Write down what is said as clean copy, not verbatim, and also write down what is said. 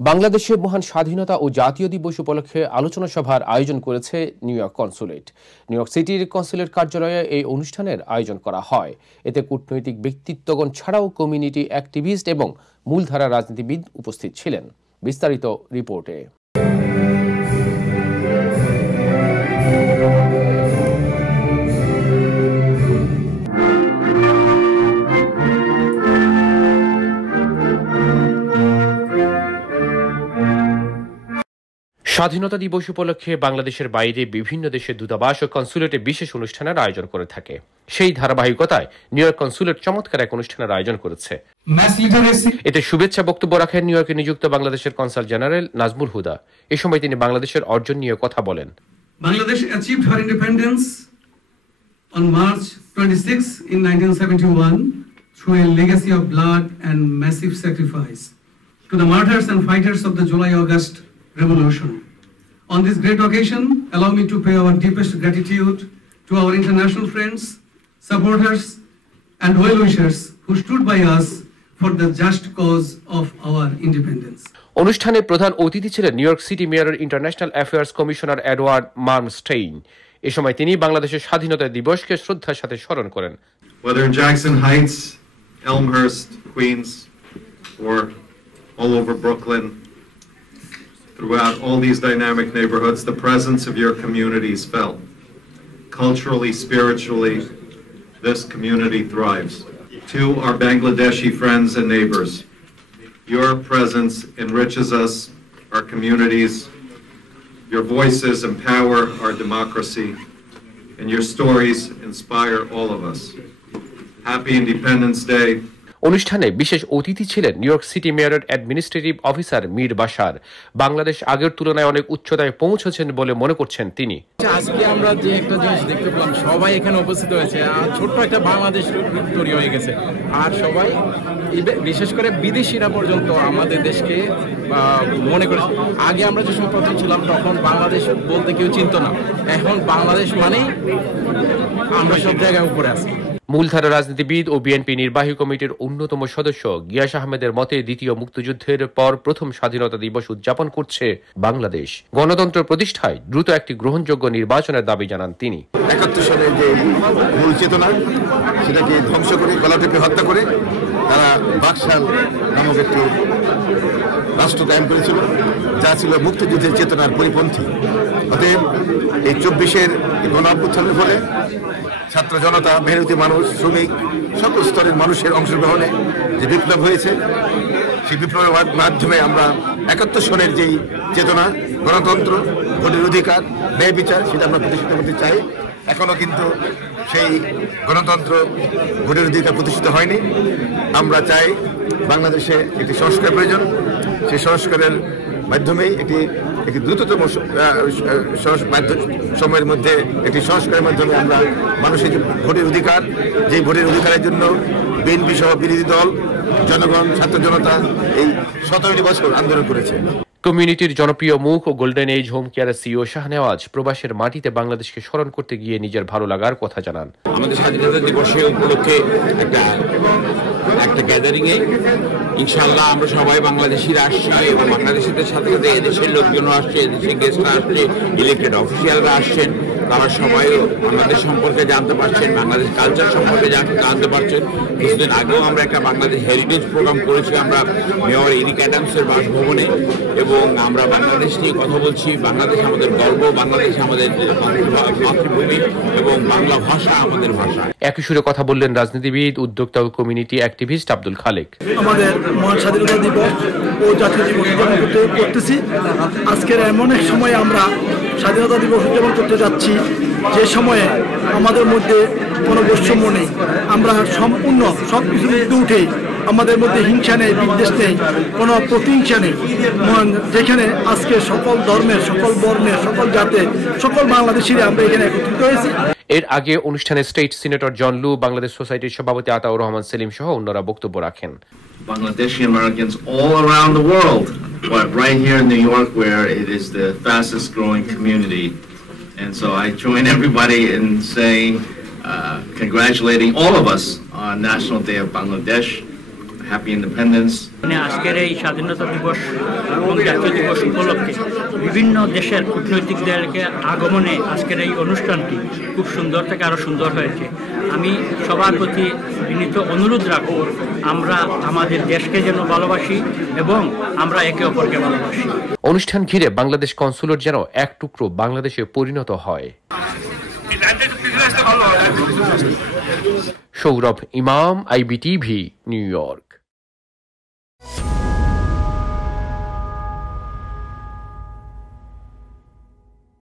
বাংলাদেশের মহান স্বাধীনতা ও জাতীয় দিবস উপলক্ষে আলোচনা সভার আয়োজন করেছে new York consulate. New York সিটির কনসুলেট কার্যালয়ে এই অনুষ্ঠানের আয়োজন করা হয়। এতে কূটনৈতিক ব্যক্তিত্বগণ ছাড়াও কমিউনিটি অ্যাক্টিভিস্ট এবং মূলধারা রাজনীতিবিদ উপস্থিত ছিলেন। বিস্তারিত রিপোর্টে। স্বাধীনতা দিবস উপলক্ষে বাংলাদেশের বাইরে বিভিন্ন দেশের দূতাবাস ও কনসুলেটে বিশেষ অনুষ্ঠানের আয়োজন করে থাকে। সেই ধারাবাহিকতায় নিউ ইয়র্ক কনসুলেট চমৎকার এক অনুষ্ঠানের আয়োজন করেছে। এতে শুভেচ্ছা বক্তব্য রাখেন নিউ ইয়র্কে নিযুক্ত বাংলাদেশের কনসাল জেনারেল নাজমুল হুদা। এ সময় তিনি বাংলাদেশের অর্জন নিয়ে কথা বলেন। Bangladesh achieved her independence on March 26 in 1971 through a legacy of blood and massive sacrifice to the martyrs and fighters of the July-August Revolution. On this great occasion, allow me to pay our deepest gratitude to our international friends, supporters, and well-wishers who stood by us for the just cause of our independence. অনুষ্ঠানে প্রধান অতিথি ছিলেন new York city মেয়রের international affairs commissioner Edward মার্মস্টেইন। এ সময় তিনি বাংলাদেশের স্বাধীনতা দিবসকে শ্রদ্ধার সাথে স্মরণ করেন। Whether in Jackson Heights, Elmhurst, Queens, or all over Brooklyn, throughout all these dynamic neighborhoods, the presence of your community is felt. Culturally, spiritually, this community thrives. To our Bangladeshi friends and neighbors, your presence enriches us, our communities. Your voices empower our democracy, and your stories inspire all of us. Happy Independence Day. অনুষ্ঠানে বিশেষ অতিথি ছিলেন new York city মেয়রের administrative officer Mir Bashar. Bangladesh আগের তুলনায় অনেক উচ্চতায় পৌঁছেছেন বলে মনে করছেন তিনি। আজকে আমরা যে একটা জিনিস দেখতে পেলাম, সবাই এখানে উপস্থিত হয়েছে, আর ছোট্ট একটা বাংলাদেশ তৈরি হয়ে গেছে। আর সবাই বিশেষ করে বিদেশিরা পর্যন্ত আমাদের দেশকে মনে করে। আগে আমরা যে সময় প্রথম ছিলাম তখন বাংলাদেশ বলতে কেউ চিনত না, এখন বাংলাদেশ মানেই আমরা সব জায়গায় উপরে আছি। মূলধারা রাজনীতিবিদ ও বিএনপি নির্বাহী কমিটির অন্যতম সদস্য গিয়াস আহমেদের মতে দ্বিতীয় মুক্তিযুদ্ধের পর প্রথম স্বাধীনতা দিবস উদযাপন করছে বাংলাদেশ। গণতন্ত্র প্রতিষ্ঠায় দ্রুত একটি গ্রহণযোগ্য নির্বাচনের দাবি জানান তিনি। 71 সালের যে মূল চেতনা সেটাকে ধ্বংস করে, গলাটিপে হত্যা করে তারা বাকশাল নামক একটি রাষ্ট্র কায়েম করেছিল, যা ছিল মুক্তিযুদ্ধের চেতনার পরিপন্থী। অতএব এই 24-এর গণ অভ্যুত্থানের ফলে ছাত্র জনতা, মেহনতি মানুষ, শ্রমিক, সকল স্তরের মানুষের অংশগ্রহণে যে বিপ্লব হয়েছে, সেই বিপ্লবের মাধ্যমে আমরা 71 সনের যেই চেতনা, গণতন্ত্র, ভোটের অধিকার, ন্যায় বিচার, সেটা আমরা প্রতিষ্ঠিত করতে চাই। এখনো কিন্তু সেই গণতন্ত্র, ভোটের অধিকার প্রতিষ্ঠিত হয়নি। আমরা চাই বাংলাদেশে একটি সংস্কার প্রয়োজন। সেই সংস্কারের মাধ্যমেই একটি দ্রুততম সময়ের মধ্যে একটি সংস্কারের মাধ্যমে আমরা মানুষের যে ভোটের অধিকার, যে ভোটের অধিকারের জন্য বিএনপি সহ বিরোধী দল, জনগণ, ছাত্র জনতা এই 17টি বছর আন্দোলন করেছে। কমিউনিটির জনপ্রিয় মুখ ও গোল্ডেন এজ হোম কেয়ারের সিইও শাহনেওয়াজ প্রবাসের মাটিতে বাংলাদেশকে স্মরণ করতে গিয়ে নিজের ভালো লাগার কথা জানান। আমাদের স্বাধীনতা দিবসের উপলক্ষে একটা গ্যাদারিং এ ইনশাআল্লাহ আমরা সবাই বাংলাদেশিরা আসছি এবং বাংলাদেশিদের সাথে সাথে এদেশের লোকজনও আসছে, এদেশের গেস্টরা আসছে, ইলেক্টেড অফিসিয়ালরা আসছেন। তারা সবাই বাংলাদেশ সম্পর্কে জানতে পারছেন, বাংলাদেশ কালচার সম্পর্কে জানতে পারছেন। কিছুদিন আগেও আমরা একটা বাংলাদেশ হেরিটেজ প্রোগ্রাম করেছি আমরা মেয়র এরিক অ্যাডামসের বাসভবনে, এবং আমরা বাংলাদেশ নিয়ে কথা বলছি। বাংলাদেশ আমাদের গর্ব, বাংলাদেশ আমাদের মাতৃভূমি এবং বাংলা ভাষা আমাদের ভাষা। একই সুরে কথা বললেন রাজনীতিবিদ, উদ্যোক্তা ও কমিউনিটি অ্যাক্টিভিস্ট আব্দুল খালেক। আমাদের মহান স্বাধীনতা দিবস ও জাতীয় দিবস উদযাপন করতেছি। আজকের এমন এক সময় আমরা স্বাধীনতা দিবস উদযাপন করতে যাচ্ছি যে সময়ে আমাদের মধ্যে কোনো বৈষম্য নেই। আমরা সম্পূর্ণ সব কিছু উঠে উঠেই আমাদের মধ্যে হিংসা নেই, বিদ্বেষ নেই, কোনো প্রতিহিংসা নেই, যেখানে আজকে সকল ধর্মের, সকল বর্ণের, সকল জাতের, সকল বাংলাদেশিরা আমরা এখানে একত্রিত হয়েছি। এর আগে অনুষ্ঠানে স্টেট সিনেটর জন লু, বাংলাদেশ সোসাইটির সভাপতি আতাউর রহমান সেলিম সহ অন্যরা বক্তব্য রাখেন। Bangladeshi Americans all around the world, but right here in New York where it is the fastest growing community. And so I join everybody in saying, congratulating all of us on National Day of Bangladesh. happy independence. আজকের এই স্বাধীনতা দিবস এবং জাতীয় দিবস উপলক্ষে বিভিন্ন দেশের কূটনৈতিকদের আগমনে আজকের এই অনুষ্ঠানটি খুব সুন্দর থেকে আরো সুন্দর হয়েছে। আমি সবার প্রতি বিনীত অনুরোধ রাখব, আমরা আমাদের দেশকে যেন ভালোবাসি এবং আমরা একে অপরকে ভালোবাসি। অনুষ্ঠান ঘিরে বাংলাদেশ কনসুলেট যেন এক টুকরো বাংলাদেশে পরিণত হয়। সৌরভ ইমাম, IBTV, নিউ ইয়র্ক।